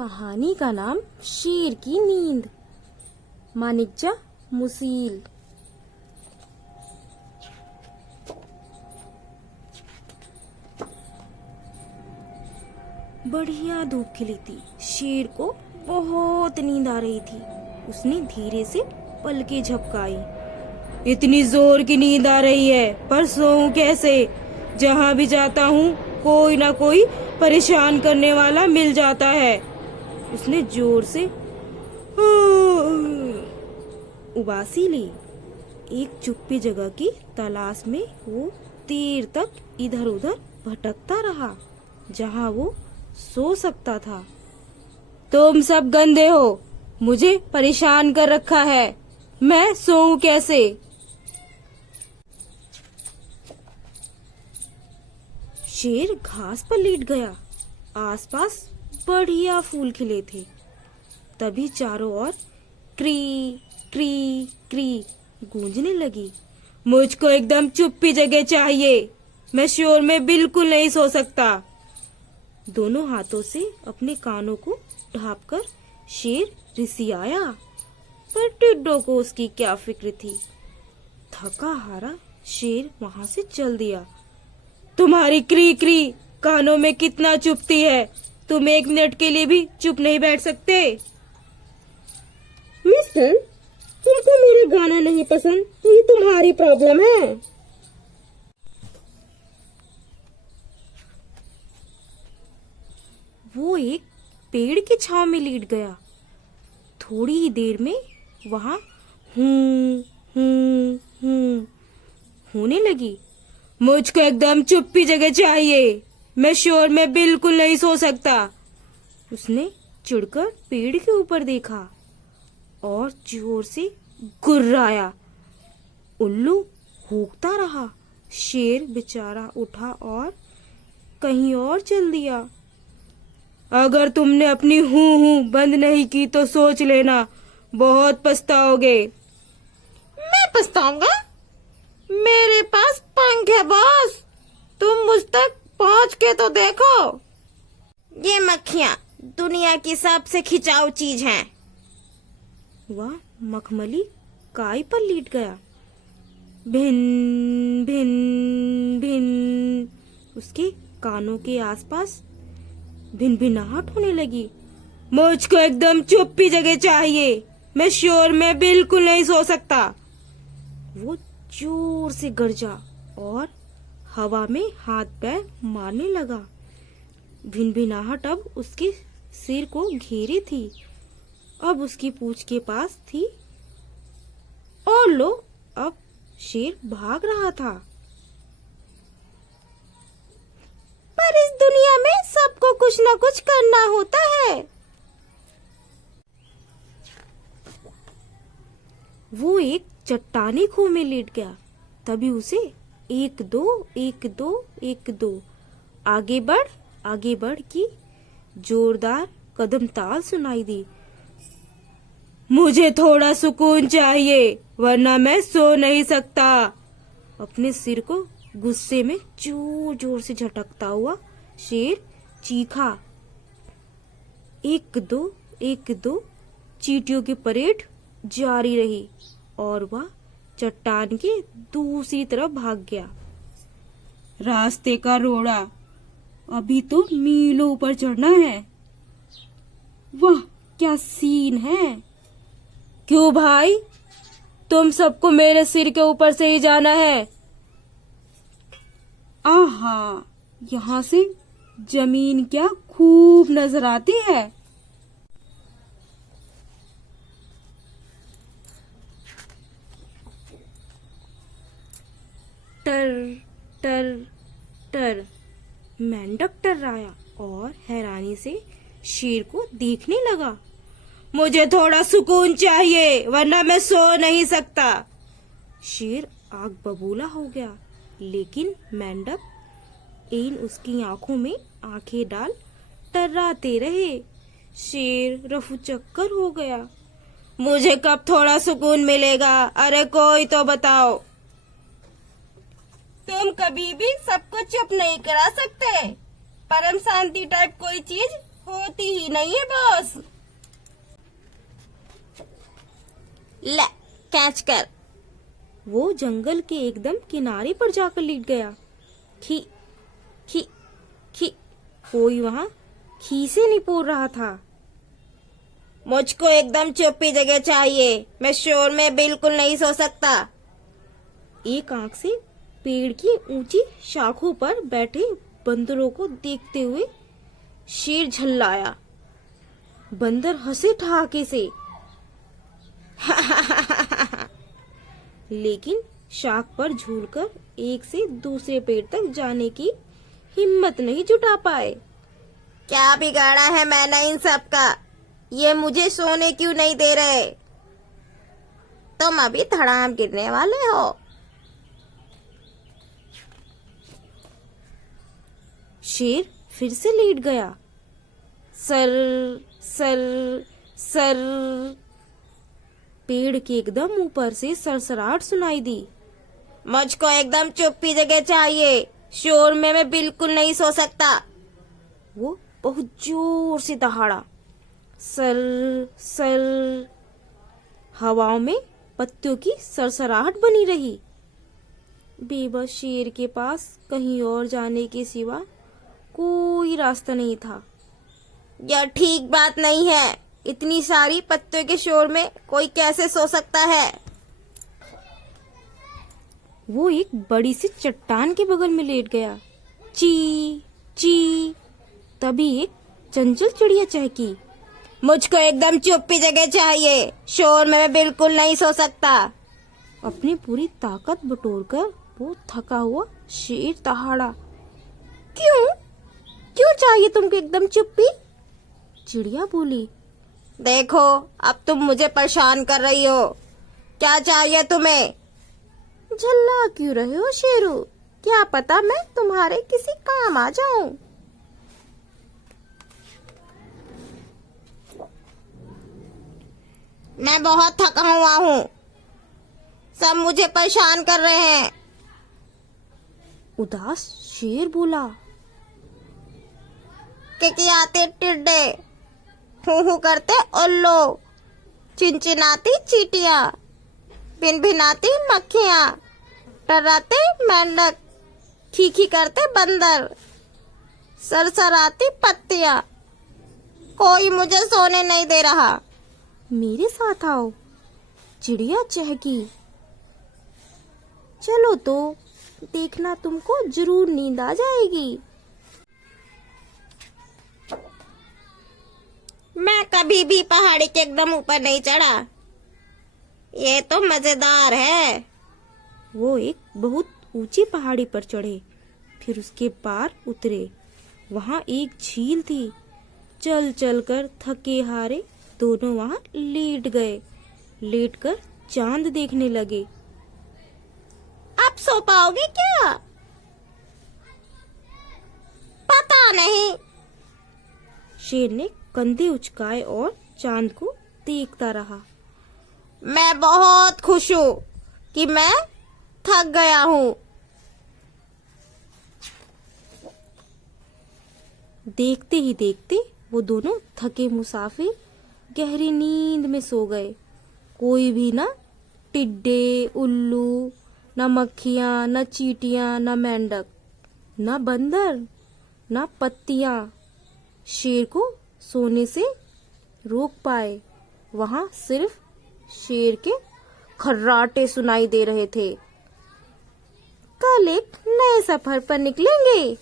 कहानी का नाम शेर की नींद। मानिकजा मुसील। बढ़िया धूप खिली थी। शेर को बहुत नींद आ रही थी। उसने धीरे से पलकें झपकाई। इतनी जोर की नींद आ रही है, पर सोऊं कैसे? जहाँ भी जाता हूँ कोई ना कोई परेशान करने वाला मिल जाता है। उसने जोर से उबासी ली। एक चुप्पी जगह की तलाश में वो देर तक इधर उधर भटकता रहा, जहाँ वो सो सकता था। तुम सब गंदे हो, मुझे परेशान कर रखा है, मैं सोऊं कैसे? शेर घास पर लेट गया। आसपास बढ़िया फूल खिले थे। तभी चारों ओर क्री क्री क्री गूंजने लगी। मुझको एकदम चुप्पी जगह चाहिए, मैं शोर में बिल्कुल नहीं सो सकता। दोनों हाथों से अपने कानों को ढांपकर शेर रिसियाया, पर टिड्डों को उसकी क्या फिक्र थी। थका हारा शेर वहां से चल दिया। तुम्हारी क्री क्री कानों में कितना चुभती है, तुम एक मिनट के लिए भी चुप नहीं बैठ सकते? मिस्टर, तुमको मेरा गाना नहीं पसंद तो ये तुम्हारी प्रॉब्लम है। वो एक पेड़ की छांव में लेट गया। थोड़ी ही देर में वहां हूं हूं हूं होने लगी। मुझको एकदम चुप्पी जगह चाहिए, मैं शोर में बिल्कुल नहीं सो सकता। उसने चिढ़कर पेड़ के ऊपर देखा और जोर से गुर्राया। उल्लू भौंकता रहा। शेर बेचारा उठा और कहीं और चल दिया। अगर तुमने अपनी हूं हूं बंद नहीं की तो सोच लेना, बहुत पछताओगे। मैं पछताऊंगा? मेरे पास पंख है बॉस, तुम मुझ तक पहुंच के तो देखो। ये मक्खियां दुनिया की सबसे खिंचाऊ चीज हैं। वह मखमली काई पर लेट गया। भिन भिन भिन उसके कानों के आसपास भिनभिनाहट होने लगी। मुझको एकदम चुप्पी जगह चाहिए, मैं शोर में बिल्कुल नहीं सो सकता। वो जोर से गरजा और हवा में हाथ पैर मारने लगा। भिनभिनाहट अब उसके सिर को घेरे थी, अब उसकी पूंछ के पास थी। और लो, अब शेर भाग रहा था। पर इस दुनिया में सबको कुछ ना कुछ करना होता है। वो एक चट्टानी खो में लेट गया। तभी उसे एक दो एक दो एक दो आगे बढ़ की जोरदार कदम ताल सुनाई दी। मुझे थोड़ा सुकून चाहिए, वरना मैं सो नहीं सकता। अपने सिर को गुस्से में जोर जोर से झटकता हुआ शेर चीखा। एक दो चींटियों की परेड जारी रही और वह चट्टान के दूसरी तरफ भाग गया। रास्ते का रोड़ा, अभी तो मीलों ऊपर चढ़ना है। वाह क्या सीन है! क्यों भाई, तुम सबको मेरे सिर के ऊपर से ही जाना है? आहा, यहाँ से जमीन क्या खूब नजर आती है। टर टर टर मेंढक टर्राया और हैरानी से शेर को देखने लगा। मुझे थोड़ा सुकून चाहिए, वरना मैं सो नहीं सकता। शेर आग बबूला हो गया, लेकिन मेंढक इन उसकी आंखों में आंखें डाल टर्राते रहे। शेर रफू चक्कर हो गया। मुझे कब थोड़ा सुकून मिलेगा? अरे कोई तो बताओ। तुम कभी भी सबको चुप नहीं करा सकते। परम शांति टाइप कोई चीज होती ही नहीं है बॉस। ले कैच कर। वो जंगल के एकदम किनारे पर जाकर लेट गया। खी खी खी कोई वहां खीसे निपोड़ रहा था। मुझको एकदम चुप्पी जगह चाहिए, मैं शोर में बिल्कुल नहीं सो सकता। एक आंख से पेड़ की ऊंची शाखों पर बैठे बंदरों को देखते हुए शेर झल्लाया। बंदर हंसे ठहाके से लेकिन शाख पर झूलकर एक से दूसरे पेड़ तक जाने की हिम्मत नहीं जुटा पाए। क्या बिगाड़ा है मैंने इन सब का? ये मुझे सोने क्यों नहीं दे रहे? तुम अभी धड़ाम गिरने वाले हो। शेर फिर से लेट गया। Sir sir sir. पेड़ के एकदम ऊपर से सरसराहट सुनाई दी। मुझको एकदम चुप्पी जगह चाहिए, शोर में मैं बिल्कुल नहीं सो सकता। वो बहुत जोर से दहाड़ा। Sir sir. हवाओं में पत्तियों की सरसराहट बनी रही। बेबस शेर के पास कहीं और जाने के सिवा कोई रास्ता नहीं था। यह ठीक बात नहीं है, इतनी सारी पत्तियों के शोर में कोई कैसे सो सकता है? वो एक बड़ी सी चट्टान के बगल में लेट गया। ची ची। तभी एक चंचल चिड़िया चहकी। मुझको एकदम चुप्पी जगह चाहिए, शोर में मैं बिल्कुल नहीं सो सकता। अपनी पूरी ताकत बटोरकर वो थका हुआ शेर दहाड़ा। क्यों क्यों चाहिए तुमको एकदम चुप्पी? चिड़िया बोली। देखो अब तुम मुझे परेशान कर रही हो, क्या चाहिए तुम्हें? झल्ला क्यों रहे हो शेरू? क्या पता मैं तुम्हारे किसी काम आ जाऊं। मैं बहुत थका हुआ हूँ, सब मुझे परेशान कर रहे हैं। उदास शेर बोला। किकियाते टिड्डे, हूँ करते उल्लू, चिनचिनाती चींटियां, भिनभिनाती मक्खियां, टर्राते मेंढक, खीखी करते बंदर, सरसराती पत्तियां, कोई मुझे सोने नहीं दे रहा। मेरे साथ आओ, चिड़िया चहकी। चलो तो, देखना तुमको जरूर नींद आ जाएगी। मैं कभी भी पहाड़ी के एकदम ऊपर नहीं चढ़ा, ये तो मजेदार है। वो एक बहुत ऊंची पहाड़ी पर चढ़े, फिर उसके पार उतरे। वहां एक झील थी। चल चल कर थके हारे दोनों वहां लेट गए। लेटकर चांद देखने लगे। आप सो पाओगे क्या? पता नहीं। शेर ने कंधे उचकाए और चांद को देखता रहा। मैं बहुत खुश हूँ कि मैं थक गया हूँ। देखते ही देखते वो दोनों थके मुसाफिर गहरी नींद में सो गए। कोई भी ना टिड्डे, उल्लू, न मक्खियां, न चींटियां, न मेंढक, न बंदर, न पत्तियां शेर को सोने से रोक पाए। वहां सिर्फ शेर के खर्राटे सुनाई दे रहे थे। कल एक नए सफर पर निकलेंगे।